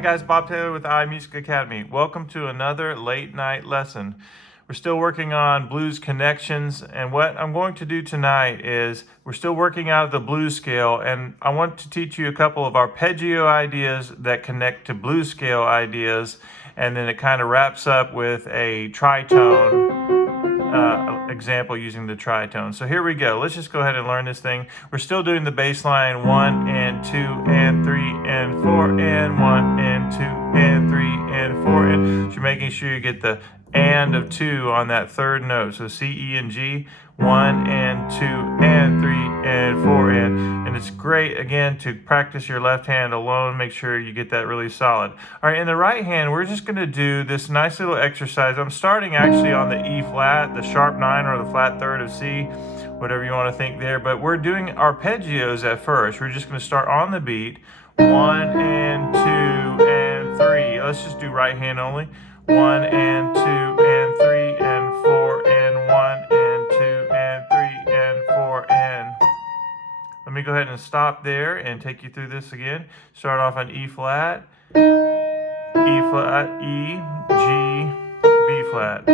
Hey guys, Bob Taylor with iMusic Academy. Welcome to another late night lesson. We're still working on blues connections, and what I'm going to do tonight is we're still working out of the blues scale, and I want to teach you a couple of arpeggio ideas that connect to blues scale ideas, and then it kind of wraps up with a tritone example using the tritone. So here we go. Let's just go ahead and learn this thing. We're still doing the bass line 1 and 2 and 3 and 4 and 1 and 2 and 3 and 4 and. So you're making sure you get the and of 2 on that third note. So C, E, and G, 1 and 2 and 3 and 4 and it's great again to practice your left hand alone. Make sure you get that really solid. All right, in the right hand, we're just going to do this nice little exercise. I'm starting actually on the E flat, the sharp 9 or the flat third of C, whatever you want to think there. But we're doing arpeggios at first. We're just going to start on the beat, 1 and 2 and 3. Let's just do right hand only. 1 and 2 and 3 and 4 and 1 and 2 and 3 and 4 and. Let me go ahead and stop there and take you through this again. Start off on E flat, E flat, E, G, B flat.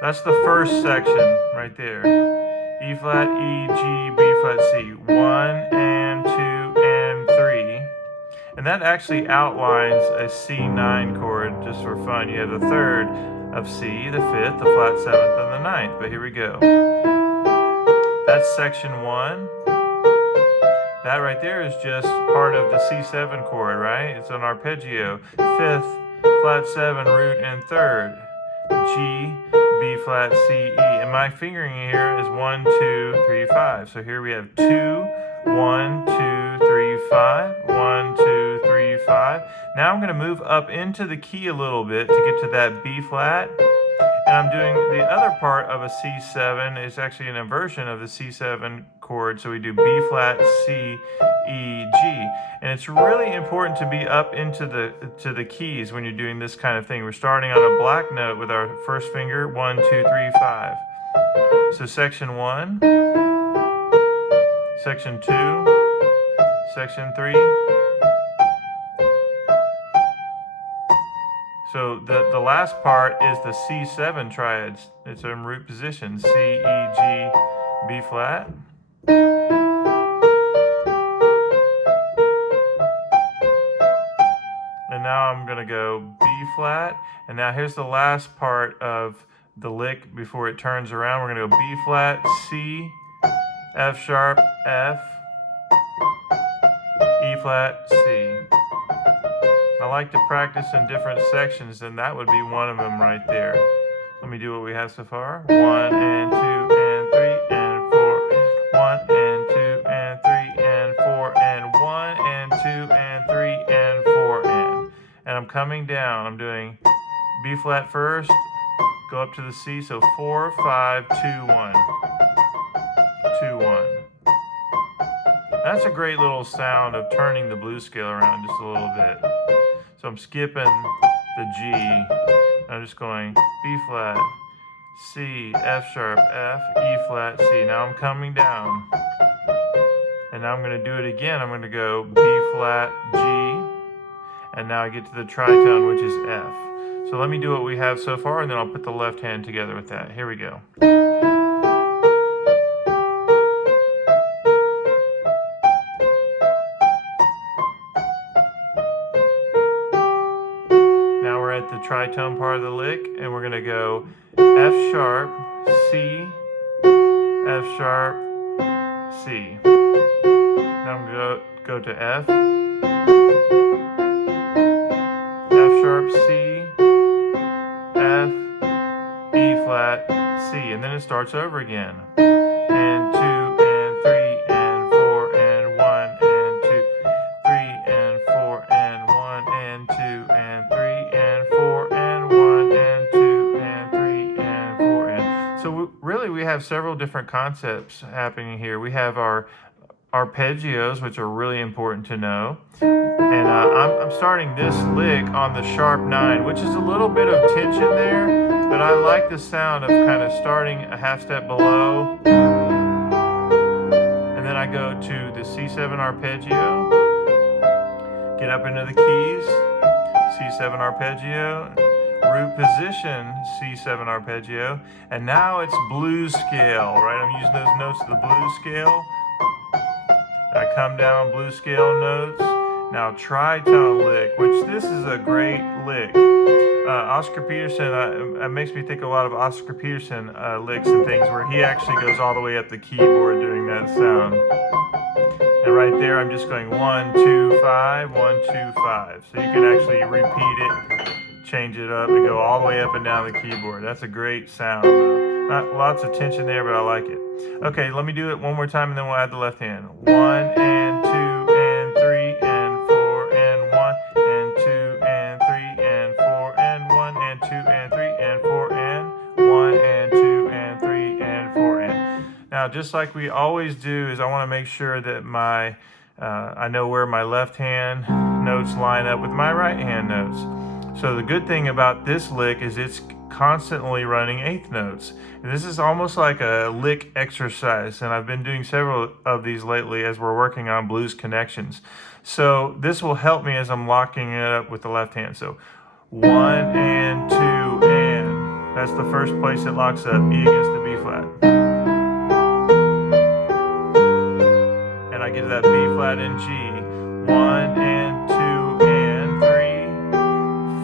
That's the first section right there. E flat, E, G, B flat, C. 1 and 2 and 3. And that actually outlines a C9 chord just for fun. You have the third of C, the fifth, the flat seventh, and the ninth. But here we go. That's section 1. That right there is just part of the C7 chord, right? It's an arpeggio. Fifth, flat 7, root, and third. G, B flat, C, E. And my fingering here is 1, 2, 3, 5. So here we have 2, 1, 2, 3, 5. 1, 2, 3, 5. Now I'm going to move up into the key a little bit to get to that B flat. And I'm doing the other part of a C7. It's actually an inversion of the C7 chord. So we do B flat, C, E, G. And it's really important to be up into the keys when you're doing this kind of thing. We're starting on a black note with our first finger, 1, 2, 3, 5. So section 1, section 2, section 3. So the last part is the C7 triads. It's in root position. C, E, G, B flat. And now I'm going to go B flat. And now here's the last part of the lick before it turns around. We're going to go B flat, C, F sharp, F, E flat, C. I like to practice in different sections, and that would be one of them right there. Let me do what we have so far. 1 and 2 and 3 and 4. 1 and 2 and 3 and 4 and 1 and 2 and 3 and 4 and. And I'm coming down. I'm doing B flat first, go up to the C, so 4, 5, 2, 1. 2, 1. That's a great little sound of turning the blues scale around just a little bit. So I'm skipping the G. I'm just going B flat, C, F sharp, F, E flat, C. Now I'm coming down. And now I'm going to do it again. I'm going to go B flat, G. And now I get to the tritone, which is F. So let me do what we have so far, and then I'll put the left hand together with that. Here we go. At the tritone part of the lick, and we're going to go F sharp, C, F sharp, C. Now I'm going to go to F, F sharp, C, F, E flat, C, and then it starts over again. And 2 and 3 and 4 and 1 and 2, 3 and 4 and 1 and 2 and 3 and 4 and 1 and 2 and 3 and 4 and. So really we have several different concepts happening here. We have our arpeggios, which are really important to know. And I'm starting this lick on the sharp 9, which is a little bit of tension there, but I like the sound of kind of starting a half step below. And then I go to the C7 arpeggio, get Get up into the keys, C7 arpeggio, root position, C7 arpeggio, and now it's blues scale, right? I'm using those notes of the blues scale. I come down blues scale notes. Now Triton Lick, which this is a great lick. Oscar Peterson, it makes me think a lot of Oscar Peterson licks and things where he actually goes all the way up the keyboard doing that sound. And right there, I'm just going 1, 2, 5, 1, 2, 5. So you can actually repeat it, change it up, and go all the way up and down the keyboard. That's a great sound, though. Not lots of tension there, but I like it. Okay, let me do it one more time, and then we'll add the left hand. 1 and 2 and 3 and 4 and 1 and 2 and 3 and 4 and 1 and 2 and 3 and 4 and 1 and 2 and 3 and 4 and. Now, just like we always do, is I want to make sure that I know where my left hand notes line up with my right hand notes. So the good thing about this lick is it's constantly running eighth notes. And this is almost like a lick exercise, and I've been doing several of these lately as we're working on blues connections. So this will help me as I'm locking it up with the left hand. So 1 and 2 and. That's the first place it locks up, E against the B flat. And I get to that B flat and G. 1 and 2 and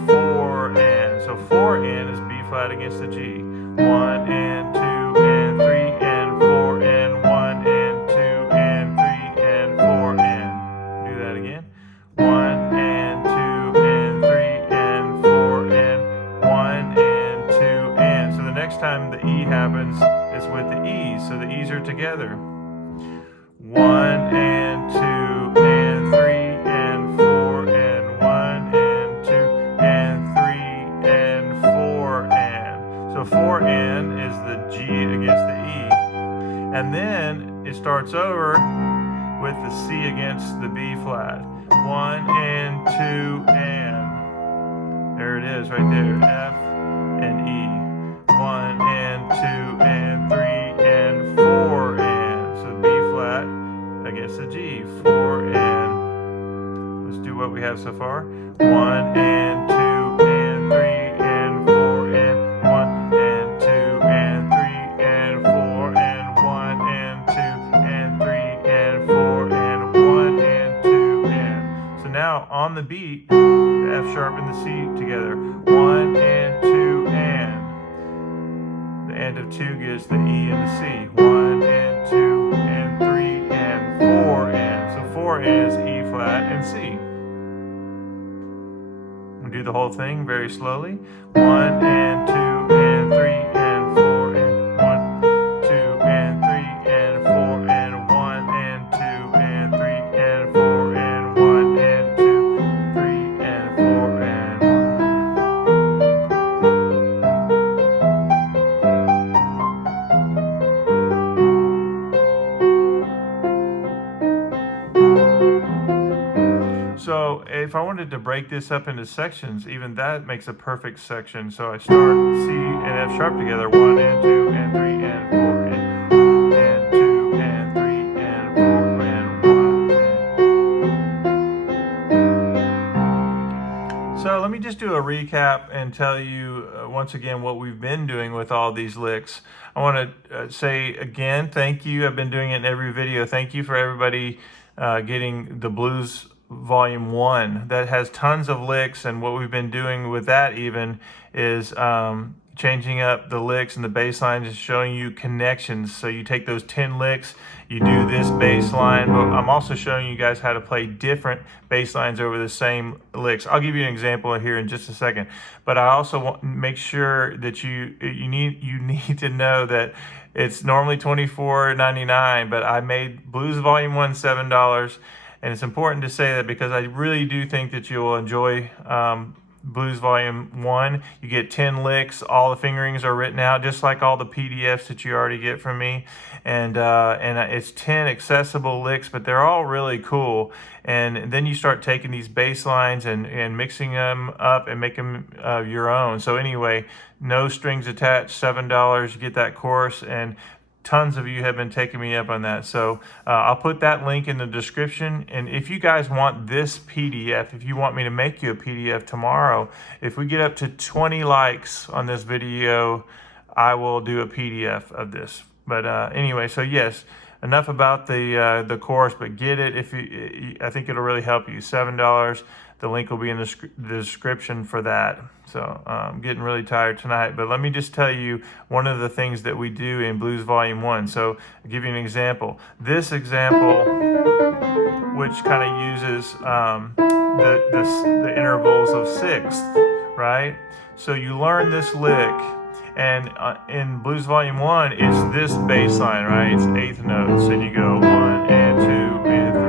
3, 4 and. So 4 and is B flat against the G. 1 and 2 and 3 and 4 and 1 and 2 and 3 and 4 and. Do that again. 1 and 2 and 3 and 4 and 1 and 2 and. So the next time the E happens, it's with the E's. So the E's are together. 1 and 2 and 3 and 4 and 1 and 2 and 3 and 4 and. So 4 and is the G against the E. And then it starts over with the C against the B flat. 1 and 2 and. There it is right there. F and E. 1 and 2 and 3 and 4 and. So B flat against the G. 4 and. Let's do what we have so far. 1 and 2 and 3 and 4 and 1 and 2 and 3 and 4 and 1 and 2 and 3 and 4 and 1 and 2 and. So now on the beat, the F sharp and the C together. 1 and 2 and. The end of 2 gives the E and the C. 1 and 2 and 3 and 4 and. So 4 is E flat and C. We'll do the whole thing very slowly. 1 and 2 and 3 and 4 and 1, 2 and 3 and 4 and 1 and 2 and 3 and 4 and 1 and 2, 3 and 4 and 1. So if I wanted to break this up into sections, even that makes a perfect section. So I start C and F sharp together, 1 and 2 and 3 and 4 and 2 and 3 and 4 and 1. So let me just do a recap and tell you once again what we've been doing with all these licks. I want to say again, thank you. I've been doing it in every video. Thank you for everybody getting the Blues Volume 1. That has tons of licks, and what we've been doing with that even is changing up the licks and the bass lines and showing you connections. So you take those 10 licks, you do this bass line, but I'm also showing you guys how to play different bass lines over the same licks. I'll give you an example here in just a second, but I also want to make sure that you need to know that it's normally $24.99, but I made Blues Volume 1 $7. And it's important to say that because I really do think that you will enjoy Blues Volume 1. You get 10 licks, all the fingerings are written out, just like all the PDFs that you already get from me. And it's 10 accessible licks, but they're all really cool. And then you start taking these bass lines and mixing them up and make them your own. So anyway, no strings attached, $7, you get that course. And tons of you have been taking me up on that. So I'll put that link in the description. And if you guys want this PDF, if you want me to make you a PDF tomorrow, if we get up to 20 likes on this video, I will do a PDF of this. But anyway, so yes, enough about the course, but get it. I think it'll really help you. $7. The link will be in the description for that. So I'm getting really tired tonight, but let me just tell you one of the things that we do in Blues Volume 1. So I'll give you an example. This example, which kind of uses the intervals of sixth, right? So you learn this lick, and in Blues Volume 1, it's this bass line, right? It's eighth notes, and you go 1 and 2 and 3.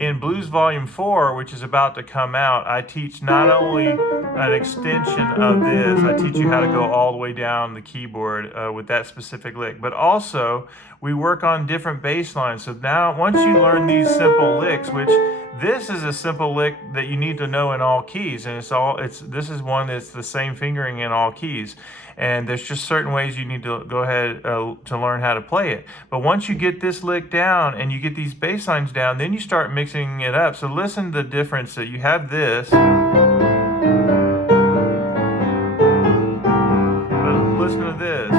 In Blues Volume 4, which is about to come out, I teach not only an extension of this, I teach you how to go all the way down the keyboard with that specific lick, but also we work on different bass lines. So now once you learn these simple licks, which this is a simple lick that you need to know in all keys, and this is one that's the same fingering in all keys. And there's just certain ways you need to go ahead to learn how to play it. But once you get this lick down and you get these bass lines down, then you start mixing it up. So listen to the difference that you have this. But listen to this.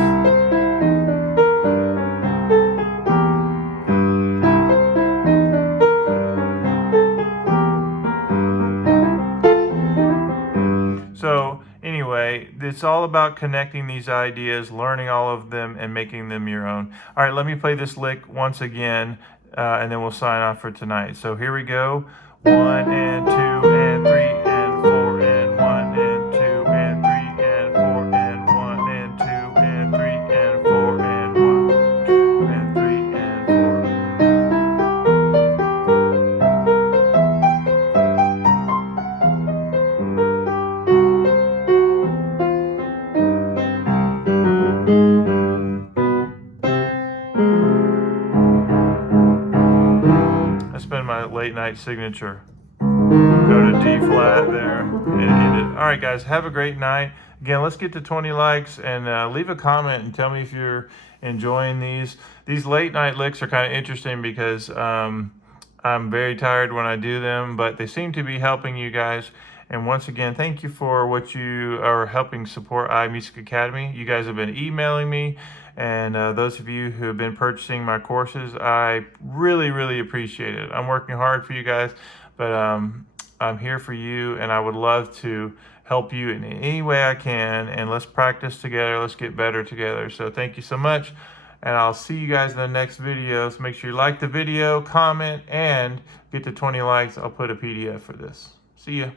So anyway, it's all about connecting these ideas, learning all of them, and making them your own. All right, let me play this lick once again, and then we'll sign off for tonight. So here we go. 1 and 2 and 3 and 4 and 1 and 2 and 3 and 4 and 1 and 2 and 3 and 4 and 1 and 3 and 4. That's been my late night signature. Go to D flat there and end it. All right, guys, have a great night. Again, let's get to 20 likes, and leave a comment and tell me if you're enjoying these. These late night licks are kind of interesting because I'm very tired when I do them, but they seem to be helping you guys. And once again, thank you for what you are helping support iMusic Academy. You guys have been emailing me, and those of you who have been purchasing my courses, I really, really appreciate it. I'm working hard for you guys, but I'm here for you, and I would love to help you in any way I can, and let's practice together. Let's get better together. So thank you so much, and I'll see you guys in the next video. So make sure you like the video, comment, and get to 20 likes. I'll put a PDF for this. See ya.